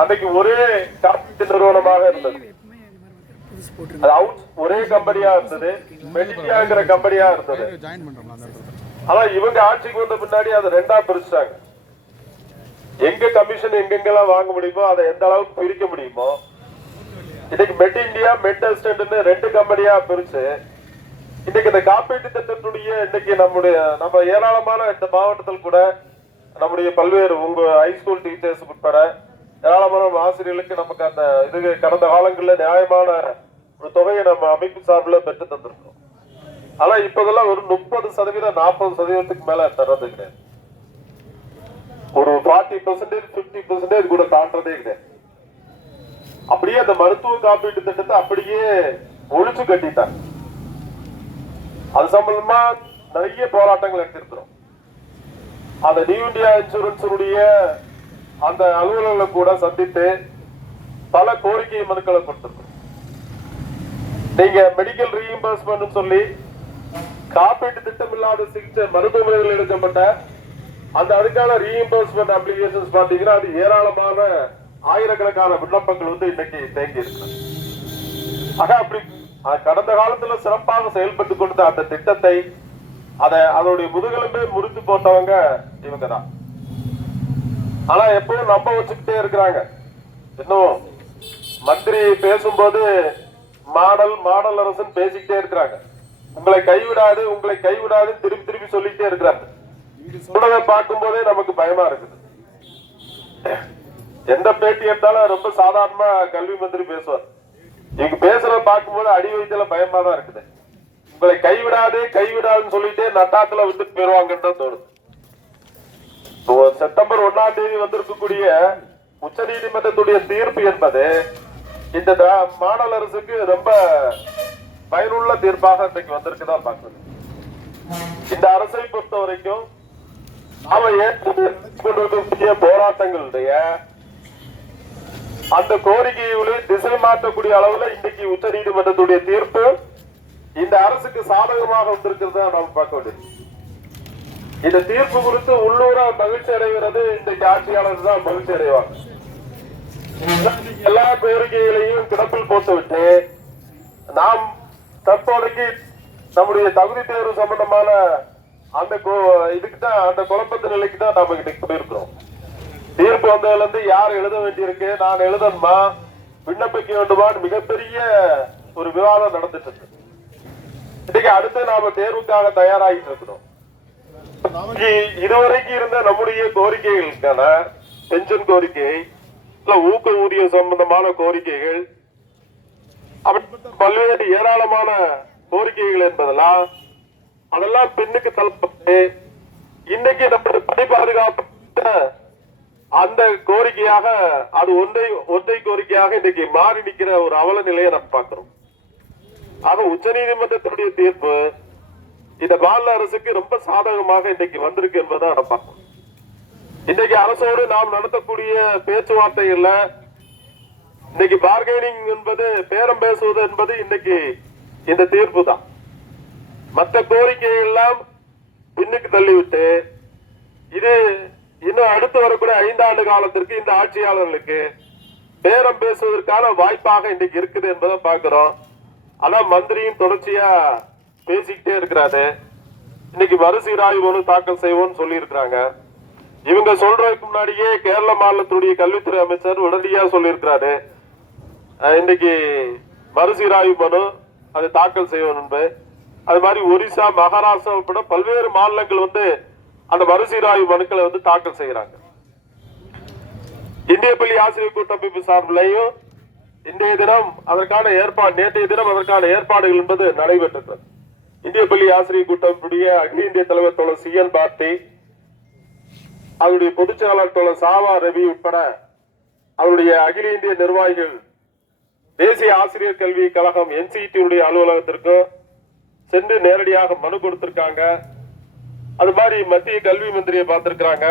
அன்னைக்கு ஒரே காப்பீட்டு நிறுவனமாக இருந்தது. அது அவுட் ஒரே கம்பெனியா இருந்தது. மெடிக்கியாங்கிற கம்பெனியா இருந்தது. ஆனா இவங்க ஆட்சிக்கு வந்த பின்னாடி அதை ரெண்டா பிரிச்சாங்க எங்க கமிஷன் எங்கெங்கெல்லாம் வாங்க முடியுமோ அதை எந்த அளவுக்கு பிரிக்க முடியுமோ இன்னைக்கு மெட் இந்தியா மெட் அசிஸ்டன்ட்னு ரெண்டு கம்பெனியா பிரிச்சு இன்னைக்கு இந்த காப்பீட்டு திட்டத்துடைய இன்னைக்கு நம்முடைய நம்ம ஏராளமான இந்த மாவட்டத்தில் கூட நம்முடைய பல்வேறு உங்க ஹைஸ்கூல் டீச்சர்ஸ் உட்பட ஏராளமான ஆசிரியர்களுக்கு நமக்கு அந்த இது கடந்த காலங்களில் நியாயமான ஒரு தொகையை நம்ம அமைப்பு சார்பில் பெற்று தந்திருக்கோம். ஆனா இப்போதெல்லாம் ஒரு முப்பது சதவீதம் நாற்பது சதவீதத்துக்கு மேல தர்றது கிடையாது. ஒரு ஃபார்ட்டி பெர்சன்டேஜ் பிப்டி பெர்சன்டேஜ் கூட தாண்டதே கிடையாது. அப்படியே அந்த மருத்துவ காப்பீட்டு திட்டத்தை அப்படியே ஒழிச்சு கட்டிட்டாங்க. அது சம்பந்தமா நிறைய போராட்டங்கள் எடுத்திருக்கிறோம். அந்த நியூ இந்தியா இன்சூரன்ஸுடைய அந்த அலுவலர்களை கூட சந்தித்து பல கோரிக்கை மனுக்களை கொடுத்திருக்கோம் நீங்க மெடிக்கல் ரீஎம்பர்ஸ்மெண்ட் சொல்லி காப்பீட்டு திட்டம் இல்லாத சிகிச்சை மருத்துவமனைகள் எடுக்கப்பட்ட அந்த அதுக்கான ரீஇம்பர்ஸ்மெண்ட் அப்ளிகேஷன்ஸ் பாத்தீங்கன்னா அது ஏராளமான ஆயிரக்கணக்கான விண்ணப்பங்கள் வந்து இன்னைக்கு தேங்கி இருக்கு ஆக அப்படி கடந்த காலத்துல சிறப்பாக செயல்பட்டு கொடுத்த அந்த திட்டத்தை அதை அதனுடைய முதுகெலும்பே முறித்து போட்டவங்க இவங்க தான் ஆனா எப்பவும் நம்ப வச்சுக்கிட்டே இருக்கிறாங்க. இன்னும் மந்திரி பேசும்போது மாடல் மாடல் அரசன் பேசிக்கிட்டே இருக்கிறாங்க. உங்களை கைவிடாது உங்களை கைவிடாது திருப்பி திருப்பி சொல்லிக்கிட்டே இருக்கிறாங்க. சொல்றதை பார்க்கும் போதே நமக்கு பயமா இருக்குது. எந்த பேட்டி எடுத்தாலும் ரொம்ப சாதாரணமா கல்வி மந்திரி பேசுவார். இங்க பேசுறத பார்க்கும்போது அடி வயிற்றுல பயமா தான் இருக்குது. உங்களை கைவிடாது கைவிடாதுன்னு சொல்லிட்டு நட்டாத்துல விட்டு போயிருவாங்கன்னு தான் தோணுது செப்டம்பர் ஒன்னாம் தேதி வந்திருக்கக்கூடிய உச்ச நீதிமன்றத்துடைய தீர்ப்பு என்பது இந்த மாநில அரசுக்கு ரொம்ப பயனுள்ள தீர்ப்பாக இன்றைக்கு வந்திருக்குதான் பார்க்குது இந்த அரசை பொறுத்த வரைக்கும் நாம ஏற்றுக்கொண்டிருக்கக்கூடிய போராட்டங்களுடைய அந்த கோரிக்கைகளை திசை மாற்றக்கூடிய அளவுல இன்னைக்கு உச்ச நீதிமன்றத்துடைய தீர்ப்பு இந்த அரசுக்கு சாதகமாக வந்திருக்கிறதா நம்ம பார்க்க வேண்டியது. இந்த தீர்ப்பு குறித்து உள்ளூரா மகிழ்ச்சி அடைகிறது. இன்றைக்கு ஆட்சியாளர் தான் மகிழ்ச்சி அடைவாங்க எல்லா கோரிக்கைகளையும் கிடப்பில் போட்டுவிட்டு நாம் தற்போதைக்கு நம்முடைய தகுதி தேர்வு சம்பந்தமான அந்த கோ- இதுக்கு தான் அந்த குழப்பத்து நிலைக்கு தான் நாம கிட்ட போயிருக்கிறோம். தீர்ப்பு வந்ததுல இருந்து யார் எழுத வேண்டியிருக்கு நான் எழுதணுமா விண்ணப்பிக்க வேண்டுமான்னு மிகப்பெரிய ஒரு விவாதம் நடந்துட்டு இருக்கு. இன்னைக்கு அடுத்து நாம தேர்வுக்காக தயாராகிட்டு இருக்கிறோம். இதுவரைக்கும் இருந்த நம்முடைய கோரிக்கைகளுக்கான பென்ஷன் கோரிக்கை இல்ல ஊக்க ஊதிய சம்பந்தமான கோரிக்கைகள் பல்வேறு ஏராளமான கோரிக்கைகள் என்பதெல்லாம் அதெல்லாம் பெண்ணுக்கு தள்ளப்பட்டு இன்னைக்கு நம்முடைய பணி பாதுகாப்பு அந்த கோரிக்கையாக அது ஒன்றை ஒன்றை கோரிக்கையாக இன்னைக்கு மாறி நிற்கிற ஒரு அவல நிலையை நம்ம பார்க்கிறோம். ஆக உச்ச நீதிமன்றத்தினுடைய தீர்ப்பு இந்த மாநில அரசுக்கு ரொம்ப சாதகமாக இன்னைக்கு வந்திருக்கு என்பதை நம்ம பார்க்கணும் இன்னைக்கு அரசோடு நாம் நடத்தக்கூடிய பேச்சுவார்த்தைகள்ல இன்னைக்கு பார்கெனிங் என்பது பேரம் பேசுவது என்பது இன்னைக்கு இந்த தீர்ப்பு தான். மற்ற கோரிக்கை எல்லாம் பின்னுக்கு தள்ளிவிட்டு இது இன்னும் அடுத்து வரக்கூடிய ஐந்தாண்டு காலத்திற்கு இந்த ஆட்சியாளர்களுக்கு பேரம் பேசுவதற்கான வாய்ப்பாக இன்னைக்கு இருக்குது என்பதை பாக்குறோம் ஆனா மந்திரியும் தொடர்ச்சியா பேசிக்கிட்டே இருக்கிறாரு இன்னைக்கு மறுசீராய்வு மனு தாக்கல் செய்வோம்னு சொல்லி இருக்கிறாங்க இவங்க சொல்றதுக்கு முன்னாடியே கேரள மாநிலத்துடைய கல்வித்துறை அமைச்சர் உடனடியா சொல்லியிருக்கிறாரு. இன்னைக்கு மறுசீராய்வு மனு அதை தாக்கல் செய்யணும் அது மாதிரி ஒரிசா மகாராஷ்டிரா உட்பட பல்வேறு மாநிலங்கள் வந்து அந்த மறுசீராய்வு மனுக்களை வந்து தாக்கல் செய்யறாங்க இந்திய பள்ளி ஆசிரியர் கூட்டமைப்பு சார்பிலையும் இன்றைய தினம் அதற்கான ஏற்பாடு நேற்றைய தினம் அதற்கான ஏற்பாடுகள் என்பது நடைபெற்றது. இந்திய பள்ளி ஆசிரியர் கூட்டத்துடைய அகில இந்திய தலைவர் தோழர் சி என் பார்த்தி அவருடைய பொதுச் செயலாளர் தோழர் சாவா ரவி உட்பட அவருடைய அகில இந்திய நிர்வாகிகள் தேசிய ஆசிரியர் கல்வி கழகம் என்சிடியுடைய அலுவலகத்திற்கும் அலுவலகத்திற்கு சென்று நேரடியாக மனு கொடுத்திருக்காங்க. அது மாதிரி மத்திய கல்வி மந்திரியை பார்த்திருக்கிறாங்க.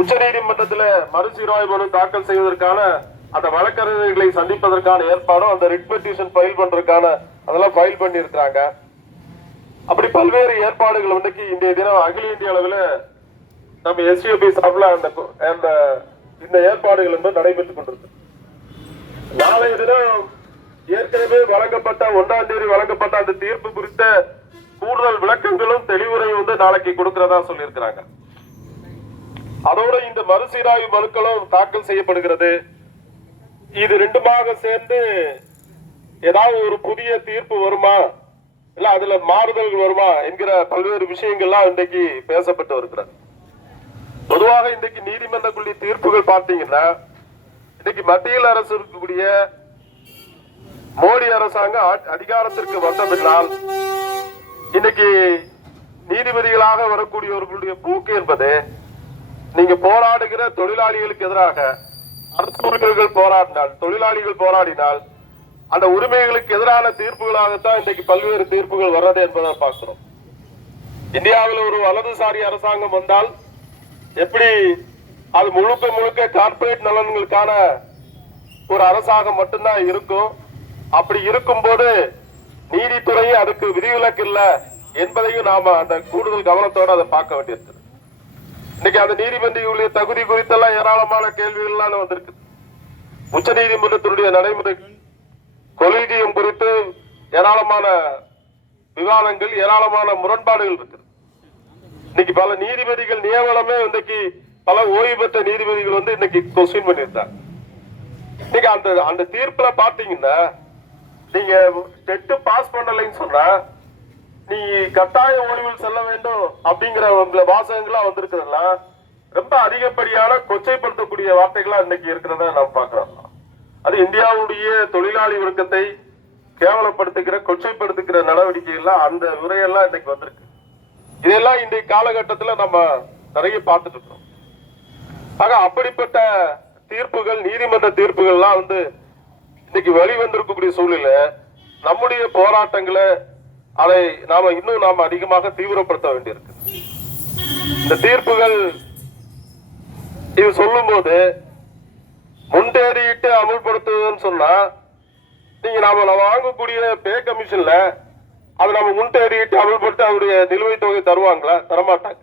உச்ச நீதிமன்றத்தில் மறுசீராய்வு மனு தாக்கல் செய்வதற்கான அந்த வழக்கறிஞர்களை சந்திப்பதற்கான ஏற்பாடும் அந்த ரிட் பெட்டிஷன் ஃபைல் பண்றதுக்கான அதெல்லாம் ஃபைல் பண்ணியிருக்கிறாங்க. அப்படி பல்வேறு ஏற்பாடுகள் இன்னைக்கு இன்றைய தினம் அகில இந்திய அளவில் நம்ம எஸ்டிஓபி சார்பில் அந்த அந்த இந்த ஏற்பாடுகள் என்பது நடைபெற்றுக் கொண்டிருக்கு. நாளைய தினம் ஏற்கனவே வழங்கப்பட்ட ஒன்றாம் தேதி வழங்கப்பட்ட அந்த தீர்ப்பு குறித்த கூடுதல் விளக்கங்களும் தெளிவுரையும் வந்து நாளைக்கு கொடுக்கிறதா சொல்லியிருக்கிறாங்க. அதோட இந்த மறுசீராய்வு மனுக்களும் தாக்கல் செய்யப்படுகிறது. இது ரெண்டுமாக சேர்ந்து ஏதாவது ஒரு புதிய தீர்ப்பு வருமா? இல்ல அதுல மாறுதல்கள் வருமா என்கிற பல்வேறு விஷயங்கள்லாம் இன்றைக்கு பேசப்பட்டு வருகிறது பொதுவாக இன்றைக்கு நீதிமன்றக்குள்ளி தீர்ப்புகள் பார்த்தீங்கன்னா இன்னைக்கு மத்தியில் அரசு இருக்கக்கூடிய மோடி அரசாங்கம் அதிகாரத்திற்கு வந்த பின்னால் இன்னைக்கு நீதிபதிகளாக வரக்கூடியவர்களுடைய போக்கு என்பது நீங்க போராடுகிற தொழிலாளிகளுக்கு எதிராக அரசு உரிமைகள் போராடினால் தொழிலாளிகள் போராடினால் அந்த உரிமைகளுக்கு எதிரான தீர்ப்புகளாகத்தான் இன்றைக்கு பல்வேறு தீர்ப்புகள் வர்றது என்பதை பார்க்கிறோம். இந்தியாவில் ஒரு வலதுசாரி அரசாங்கம் வந்தால் எப்படி அது முழுக்க முழுக்க கார்ப்பரேட் நலன்களுக்கான ஒரு அரசாங்கம் மட்டும்தான் இருக்கும்? அப்படி இருக்கும்போது நீதித்துறை அதுக்கு விதிவிலக்கு இல்லை என்பதையும் நாம அந்த கூடுதல் கவனத்தோடு அதை பார்க்க வேண்டியிருக்கு இன்னைக்கு அந்த நீதிபதிகளுடைய தகுதி குறித்தெல்லாம் ஏராளமான கேள்விகள்லாம் வந்திருக்கு உச்ச நீதிமன்றத்தினுடைய நடைமுறை கொலிஜியம் குறித்து ஏராளமான விவாதங்கள் ஏராளமான முரண்பாடுகள் இருக்கு இன்னைக்கு பல நீதிபதிகள் நியமனமே இன்னைக்கு பல ஓய்வு பெற்ற நீதிபதிகள் வந்து இன்னைக்கு கொஸ்டின் பண்ணியிருந்தாங்க நீங்க அந்த அந்த தீர்ப்புல பாத்தீங்கன்னா நீங்க டெட்டு பாஸ் பண்ணலைன்னு சொன்னா நீ கட்டாய ஓய்வில் செல்ல வேண்டும் அப்படிங்கிற உங்க வாசகங்கள்லாம் வந்திருக்கிறதெல்லாம் ரொம்ப அதிகப்படியான கொச்சைப்படுத்தக்கூடிய வார்த்தைகளா இன்னைக்கு இருக்கிறத நாம் பாக்குறோம் அது இந்தியாவுடைய தொழிலாளி வர்க்கத்தை கேவலப்படுத்துகிற கொச்சைப்படுத்துகிற நடவடிக்கைகள்லாம் அந்த உரையெல்லாம் இன்னைக்கு வந்திருக்கு. இதெல்லாம் இன்றைய காலகட்டத்தில் நம்ம நிறைய பார்த்துட்டு இருக்கோம் ஆக அப்படிப்பட்ட தீர்ப்புகள் நீதிமன்ற தீர்ப்புகள்லாம் வந்து இன்னைக்கு வெளிவந்திருக்கக்கூடிய சூழ்நிலை நம்முடைய போராட்டங்களை அதை நாம இன்னும் நாம அதிகமாக தீவிரப்படுத்த வேண்டியிருக்கு. இந்த தீர்ப்புகள் இது சொல்லும்போது முன்தேதியிட்டு அமல்படுத்துவதுன்னு சொன்னா நீங்க நாம நம்ம வாங்கக்கூடிய பே கமிஷன்ல அது நம்ம முன்தேதியிட்டு அமல்படுத்தி அவருடைய நிலுவைத் தொகை தருவாங்களா? தரமாட்டாங்க.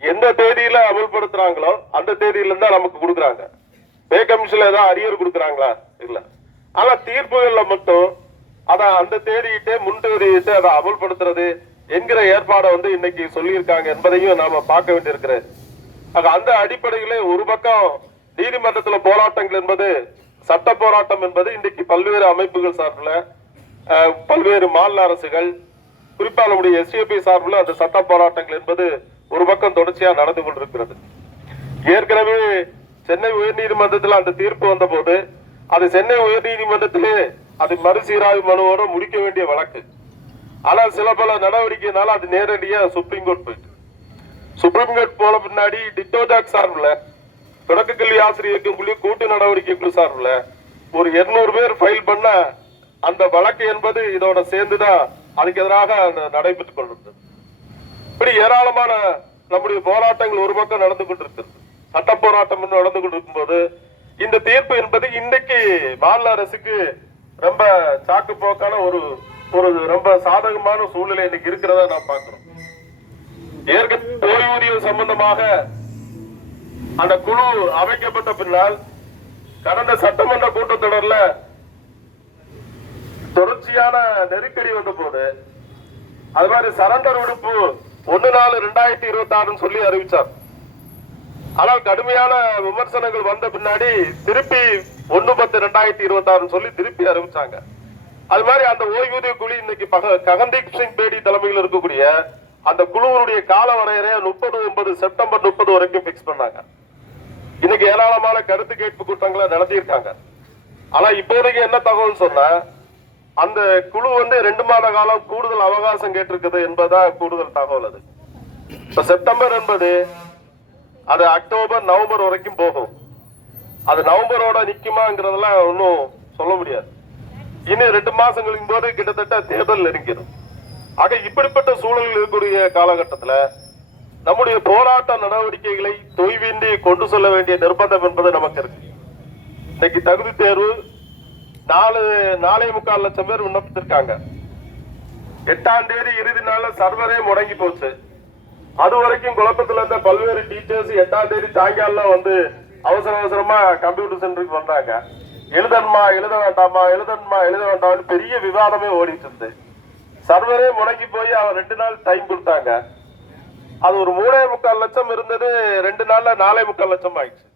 எந்த தேதியில அமல்படுத்துறாங்களோ அந்த தேதியில இருந்தா நமக்கு கொடுக்குறாங்க. பே கமிஷன்ல ஏதாவது அரியர் கொடுக்குறாங்களா? இல்ல. ஆனா தீர்ப்புகள்ல மட்டும் அதை அந்த தேதியிட்டே முன் அதை அமல்படுத்துறது என்கிற ஏற்பாடை வந்து இன்னைக்கு சொல்லியிருக்காங்க என்பதையும் நாம பார்க்க வேண்டியிருக்கிறது. அந்த அடிப்படையிலே ஒரு பக்கம் நீதிமன்றத்தில் போராட்டங்கள் என்பது சட்ட போராட்டம் என்பது இன்றைக்கு பல்வேறு அமைப்புகள் சார்பில் பல்வேறு மாநில அரசுகள் குறிப்பாக நம்முடைய எஸ்டிஎபி சார்பில் அந்த சட்ட போராட்டங்கள் என்பது ஒரு பக்கம் தொடர்ச்சியாக நடந்து கொண்டிருக்கிறது. ஏற்கனவே சென்னை உயர்நீதிமன்றத்தில் அந்த தீர்ப்பு வந்தபோது அது சென்னை உயர்நீதிமன்றத்திலே அது மறுசீராய்வு மனுவோட முடிக்க வேண்டிய வழக்கு. ஆனால் சில பல நடவடிக்கைனால அது நேரடியாக சுப்ரீம் கோர்ட் போயிட்டு. சுப்ரீம் கோர்ட் போன பின்னாடி டிட்டோஜாக் சார்பில் தொடக்க கல்வி ஆசிரியருக்கு குழு கூட்டு நடவடிக்கை குழு சார்பில் ஒரு 200 பேர் ஃபைல் பண்ண அந்த வழக்கு என்பது இதோட சேர்ந்துதான் அதுக்கு எதிராக நடைபெற்றுக் கொண்டிருந்தது. இப்படி ஏராளமான நம்முடைய போராட்டங்கள் ஒரு பக்கம் நடந்து கொண்டிருக்கிறது. சட்ட போராட்டம் என்று நடந்து கொண்டிருக்கும் போது இந்த தீர்ப்பு என்பது இன்னைக்கு மாநில அரசுக்கு ரொம்ப சாக்கு போக்கான ஒரு ஒரு ரொம்ப சாதகமான சூழ்நிலை இன்னைக்கு இருக்கிறதா நான் பாக்குறோம் ஏற்கனவே ஓய்வூதியம் சம்பந்தமாக அந்த குழு அமைக்கப்பட்ட பின்னால் கடந்த சட்டமன்ற கூட்டத்தொடர்ல தொடர்ச்சியான நெருக்கடி வந்த போது அது மாதிரி சரண்டர் விடுப்பு ஒன்னு நாலு ரெண்டாயிரத்தி இருபத்தி ஆறுன்னு சொல்லி அறிவிச்சார். ஆனால் கடுமையான விமர்சனங்கள் வந்த பின்னாடி திருப்பி ஒன்னு பத்து ரெண்டாயிரத்தி இருபத்தி ஆறுன்னு சொல்லி திருப்பி அறிவிச்சாங்க. அது மாதிரி அந்த ஓய்வூதிய குழு இன்னைக்கு பக- ககன்தீப் சிங் பேடி தலைமையில் இருக்கக்கூடிய அந்த குழுவினுடைய கால வரையறைய முப்பது ஒன்பது செப்டம்பர் முப்பது வரைக்கும் பிக்ஸ் பண்ணாங்க. இன்னைக்கு ஏராளமான கருத்து கேட்பு கூட்டங்களை நடத்தியிருக்காங்க. ஆனா இப்போதைக்கு என்ன தகவல் சொன்ன அந்த குழு வந்து ரெண்டு மாத காலம் கூடுதல் அவகாசம் கேட்டிருக்குது என்பதுதான் கூடுதல் தகவல் அது. இப்ப செப்டம்பர் என்பது அது அக்டோபர் நவம்பர் வரைக்கும் போகும். அது நவம்பரோட நிக்குமாங்கிறதெல்லாம் ஒன்றும் சொல்ல முடியாது. இன்னும் ரெண்டு மாசங்களுக்கு போது கிட்டத்தட்ட தேர்தல் நெருங்கிடும். ஆக இப்படிப்பட்ட சூழலில் இருக்கக்கூடிய காலகட்டத்தில் நம்முடைய போராட்ட நடவடிக்கைகளை தொய்வின்றி கொண்டு செல்ல வேண்டிய நிர்பந்தம் என்பது நமக்கு இருக்கு. இன்னைக்கு தகுதி தேர்வு நாலு நாலே முக்கால் லட்சம் பேர் விண்ணப்பித்திருக்காங்க. எட்டாம் தேதி இறுதி நாள்ல சர்வரே முடங்கி போச்சு. அது வரைக்கும் குழப்பத்துல இருந்த பல்வேறு டீச்சர்ஸ் எட்டாம் தேதி சாயங்காலம் வந்து அவசர அவசரமா கம்ப்யூட்டர் சென்டருக்கு வந்தாங்க எழுதணுமா எழுத வேண்டாமா எழுதணுமா எழுத வேண்டாம்னு பெரிய விவாதமே ஓடிட்டு இருந்து சர்வரே முடங்கி போய் அவன் ரெண்டு நாள் டைம் கொடுத்தாங்க. அது ஒரு மூணே முக்கால் லட்சம் இருந்தது ரெண்டு நாள்ல நாலே முக்கால் லட்சம் ஆயிடுச்சு.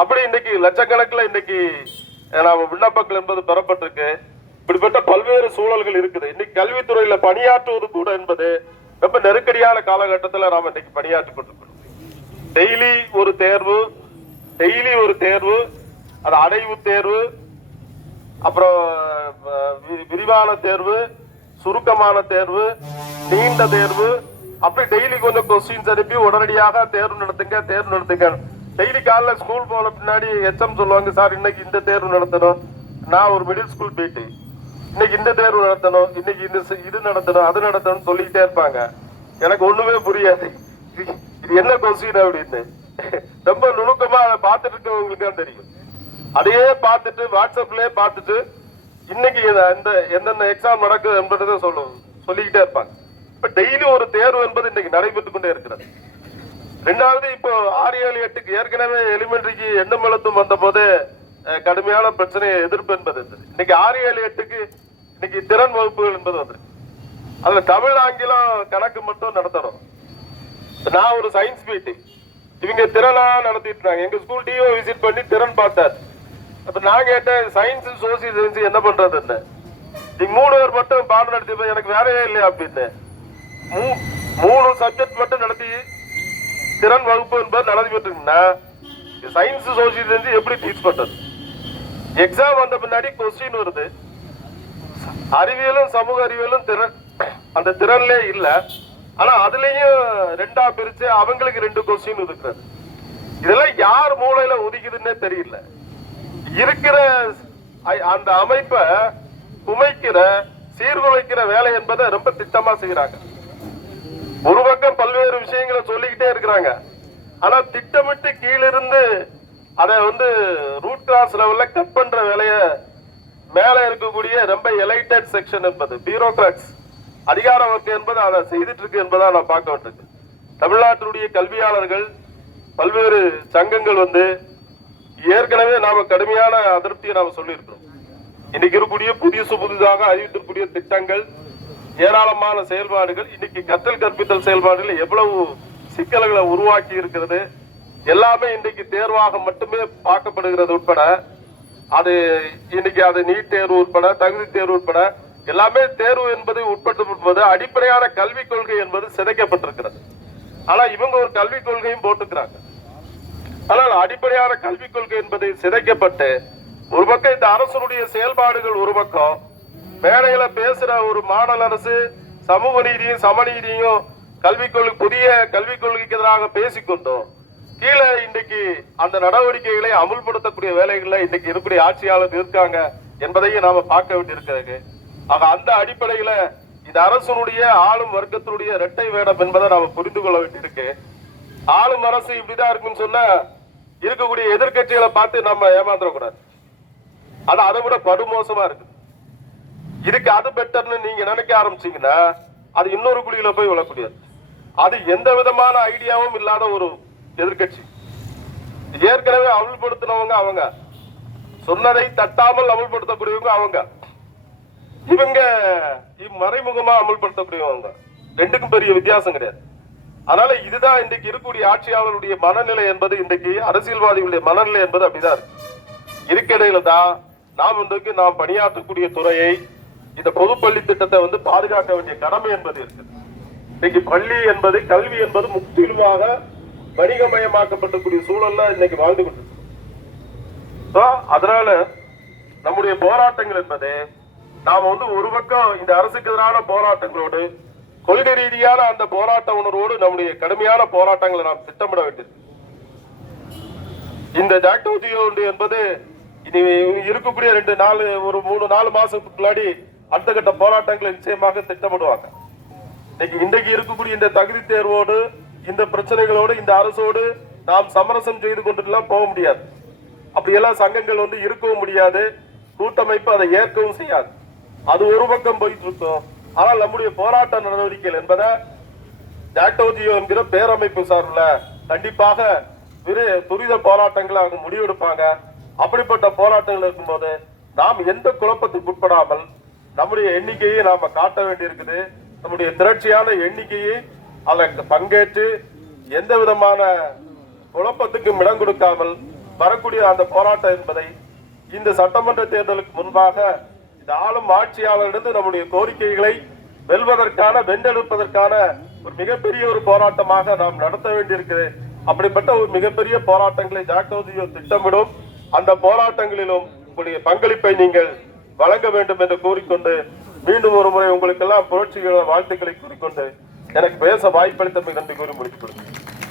அப்படி இன்னைக்கு லட்சக்கணக்கில் இன்னைக்கு நாம விண்ணப்பங்கள் என்பது பெறப்பட்டிருக்கு. இப்படிப்பட்ட பல்வேறு சூழல்கள் இருக்குது. இன்னைக்கு கல்வித்துறையில பணியாற்றுவது கூட என்பது ரொம்ப நெருக்கடியான காலகட்டத்தில் நாம இன்னைக்கு பணியாற்றி கொண்டிருக்கிறோம். டெய்லி ஒரு தேர்வு டெய்லி ஒரு தேர்வு அது அடைவு தேர்வு அப்புறம் விரிவான தேர்வு சுருக்கமான தேர்வு நீண்ட தேர்வு. அப்படி டெய்லி கொஞ்சம் கொஸ்டின்ஸ் அனுப்பி உடனடியாக தேர்வு நடத்துங்க தேர்வு நடத்துங்க. டெய்லி காலைல ஸ்கூல் போன பின்னாடி எச்எம் சொல்லுவாங்க சார் இன்னைக்கு இந்த தேர்வு நடத்தணும். நான் ஒரு மிடில் ஸ்கூல் போயிட்டு இன்னைக்கு இந்த தேர்வு நடத்தணும் இன்னைக்கு இந்த இது நடத்தணும் அது நடத்தணும் சொல்லிக்கிட்டே இருப்பாங்க. எனக்கு ஒண்ணுமே புரியாது. இது- இது என்ன கொஸ்டின் அப்படின்னு. ரொம்ப நுணுக்கமா அதை பார்த்துட்டு இருக்கவங்களுக்கு தான் தெரியும். அதையே பார்த்துட்டு வாட்ஸ்அப்லயே பார்த்துட்டு இன்னைக்கு எந்த இந்த எந்தெந்த எக்ஸாம் நடக்குது என்பதை சொல்லும் சொல்லிக்கிட்டே இருப்பாங்க. இப்ப டெய்லி ஒரு தேர்வு என்பது இன்னைக்கு நடைபெற்றுக் கொண்டே இருக்கிறது. ரெண்டாவது இப்போ ஆறு ஏழு எட்டுக்கு ஏற்கனவே எலிமெண்ட்ரிக்கு எண்ணம் எழுத்தும் வந்த போது கடுமையான பிரச்சனையை எதிர்ப்பு என்பது இருந்தது இன்னைக்கு ஆறு ஏழு எட்டுக்கு இன்னைக்கு திறன் வகுப்புகள் என்பது வந்திருக்கு. அதுல தமிழ் ஆங்கிலம் கணக்கு மட்டும் நடத்தணும். நான் ஒரு சயின்ஸ் மீட்டிங் இவங்க திறனா நடத்திட்டு இருந்தாங்க எங்க ஸ்கூல் டிஓ விசிட் பண்ணி திறன் பார்த்தார். அப்ப நான் கேட்டேன் சயின்ஸ் சோசியல் சயின்ஸ் என்ன பண்றதுன்னு. நீ மூணு பேர் மட்டும் பாடம் நடத்தி எனக்கு வேலையே இல்லையா அப்படின்னு. மூ- மூணு சப்ஜெக்ட் மட்டும் நடத்தி திறன் வகுப்பு என்பது நடத்தி இருக்குன்னா சயின்ஸ் சோசியல் சயின்ஸ் எப்படி டீச் பண்றது? எக்ஸாம் வந்த பின்னாடி கொஸ்டின் வருது. அறிவியலும் சமூக அறிவியலும் திறன் அந்த திறன்லே இல்ல. ஆனா அதுலயும் ரெண்டா பிரிச்சு அவங்களுக்கு ரெண்டு கொஸ்டின் இருக்கிறது. இதெல்லாம் யார் மூளையில ஒதுக்குதுன்னே தெரியல. இருக்கிற அந்த அமைப்பை குமைக்கிற சீர்குலைக்கிற வேலை என்பதை ரொம்ப திட்டமா செய்யறாங்க ஒரு பக்கம் பல்வேறு விஷயங்களை சொல்லிக்கிட்டே இருக்கிறாங்க. ஆனா திட்டமிட்டு கீழிருந்து அதை வந்து ரூட் கிராஸ் லெவல்ல கட் பண்ற வேலைய மேல இருக்கக்கூடிய ரொம்ப எலைட்டட் செக்ஷன் என்பது பியூரோக்ராட்ஸ் அதிகார வர்க்கம் என்பது அதை செய்துட்டு இருக்கு என்பதா நான் பார்க்க வேண்டியது தமிழ்நாட்டினுடைய கல்வியாளர்கள் பல்வேறு சங்கங்கள் வந்து ஏற்கனவே நாம கடுமையான அதிருப்தியை நாம சொல்லியிருக்கிறோம். இன்னைக்கு இருக்கக்கூடிய புதுசு புதிதாக அறிவித்திருக்கக்கூடிய திட்டங்கள் ஏராளமான செயல்பாடுகள் இன்னைக்கு கற்றல் கற்பித்தல் செயல்பாடுகள் எவ்வளவு சிக்கல்களை உருவாக்கி இருக்கிறது எல்லாமே இன்னைக்கு தேர்வாக மட்டுமே பார்க்கப்படுகிறது உட்பட அது இன்னைக்கு அது நீட் தேர்வு உட்பட தகுதி தேர்வு உட்பட எல்லாமே தேர்வு என்பது உட்பட்டு அடிப்படையான கல்விக் கொள்கை என்பது சிதைக்கப்பட்டிருக்கிறது. ஆனா இவங்க ஒரு கல்விக் கொள்கையும் போட்டுக்கிறாங்க. ஆனால் அடிப்படையான கல்விக் கொள்கை என்பது சிதைக்கப்பட்டு ஒரு பக்கம் இந்த அரசனுடைய செயல்பாடுகள் ஒரு பக்கம் மேடையில பேசுற ஒரு மாடல் அரசு சமூக நீதியும் சமநீதியும் கல்விக் கொள்கை புதிய கல்விக் கொள்கைக்கு எதிராக பேசிக்கொண்டோம் கீழே இன்னைக்கு அந்த நடவடிக்கைகளை அமுல்படுத்தக்கூடிய வேலைகள்ல இன்னைக்கு இருக்கக்கூடிய ஆட்சியாளர் இருக்காங்க என்பதையும் நாம பார்க்க வேண்டியிருக்கிறது. ஆக அந்த அடிப்படையில இந்த அரசனுடைய ஆளும் வர்க்கத்தினுடைய இரட்டை வேடம் என்பதை நாம புரிந்து கொள்ள வேண்டியிருக்கு. ஆளும் அரசு இப்படிதான் இருக்குன்னு சொன்ன இருக்கக்கூடிய எதிர்க்கட்சிகளை பார்த்து நம்ம ஏமாந்துடக்கூடாது ஆனா அதை விட படுமோசமா இருக்கு. இதுக்கு அது பெட்டர்னு நீங்க நினைக்க ஆரம்பிச்சீங்கன்னா அது இன்னொரு குழியில போய் விழக்கூடியது. அது எந்த விதமான ஐடியாவும் இல்லாத ஒரு எதிர்க்கட்சி ஏற்கனவே அமல்படுத்தினவங்க அவங்க. சொன்னதை தட்டாமல் அமல்படுத்தக்கூடியவங்க அவங்க. இவங்க இவ் மறைமுகமா அமல்படுத்தக்கூடியவங்க. ரெண்டுக்கும் பெரிய வித்தியாசம் கிடையாது. அதனால இதுதான் இன்றைக்கு இருக்கக்கூடிய ஆட்சியாளருடைய மனநிலை என்பது இன்றைக்கு அரசியல்வாதிகளுடைய மனநிலை என்பது அப்படிதான் இருக்கு. இருக்கிடையில தான் நாம் இன்றைக்கு நாம் பணியாற்றக்கூடிய துறையை இந்த பொதுப்பள்ளி திட்டத்தை வந்து பாதுகாக்க வேண்டிய கடமை என்பது இருக்கு இன்னைக்கு பள்ளி என்பது கல்வி என்பது முற்றிலுமாக வணிகமயமாக்கப்பட்டக்கூடிய சூழல்ல இன்னைக்கு வாழ்ந்து கொண்டு அதனால நம்முடைய போராட்டங்கள் என்பது நாம் வந்து ஒரு பக்கம் இந்த அரசுக்கு எதிரான போராட்டங்களோடு கொள்கை ரீதியான அந்த போராட்ட உணர்வோடு நம்முடைய கடுமையான போராட்டங்களை நாம் திட்டமிட வேண்டியது இந்த ஜாக்டோ ஜியோ என்பது இனி இருக்கக்கூடிய ரெண்டு நாலு ஒரு மூணு நாலு மாசத்துக்கு முன்னாடி அடுத்த கட்ட போராட்டங்களை நிச்சயமாக திட்டமிடுவாங்க. இன்னைக்கு இன்றைக்கு இருக்கக்கூடிய இந்த தகுதி தேர்வோடு இந்த பிரச்சனைகளோடு இந்த அரசோடு நாம் சமரசம் செய்து கொண்டுலாம் போக முடியாது. அப்படியெல்லாம் சங்கங்கள் வந்து இருக்கவும் முடியாது. கூட்டமைப்பு அதை ஏற்கவும் செய்யாது. அது ஒரு பக்கம் போயிட்டு இருக்கும். ஆனால் நம்முடைய போராட்ட நடவடிக்கைகள் என்பதை ஜாக்டோஜியோ என்கிற பேரமைப்பு சார்பில் கண்டிப்பாக விரு துரித போராட்டங்களை அவங்க முடிவெடுப்பாங்க. அப்படிப்பட்ட போராட்டங்கள் இருக்கும்போது நாம் எந்த குழப்பத்துக்கு உட்படாமல் நம்முடைய எண்ணிக்கையை நாம காட்ட வேண்டியிருக்குது. நம்முடைய திரட்சியான எண்ணிக்கையை அதில் பங்கேற்று எந்த விதமான குழப்பத்துக்கும் இடம் கொடுக்காமல் வரக்கூடிய அந்த போராட்டம் என்பதை இந்த சட்டமன்ற தேர்தலுக்கு முன்பாக இந்த ஆளும் ஆட்சியாளரிடம் நம்முடைய கோரிக்கைகளை வெல்வதற்கான வென்றெடுப்பதற்கான ஒரு மிகப்பெரிய ஒரு போராட்டமாக நாம் நடத்த வேண்டியிருக்கிறது. அப்படிப்பட்ட ஒரு மிகப்பெரிய போராட்டங்களை ஜாக்கோசியோ திட்டமிடும். அந்த போராட்டங்களிலும் உங்களுடைய பங்களிப்பை நீங்கள் வழங்க வேண்டும் என்று கூறிக்கொண்டு மீண்டும் ஒரு முறை உங்களுக்கெல்லாம் புரட்சிகள வாழ்த்துக்களை கூறிக்கொண்டு எனக்கு பேச வாய்ப்பளித்தமை நன்றி கூறி முடித்துக் கொள்கிறேன்.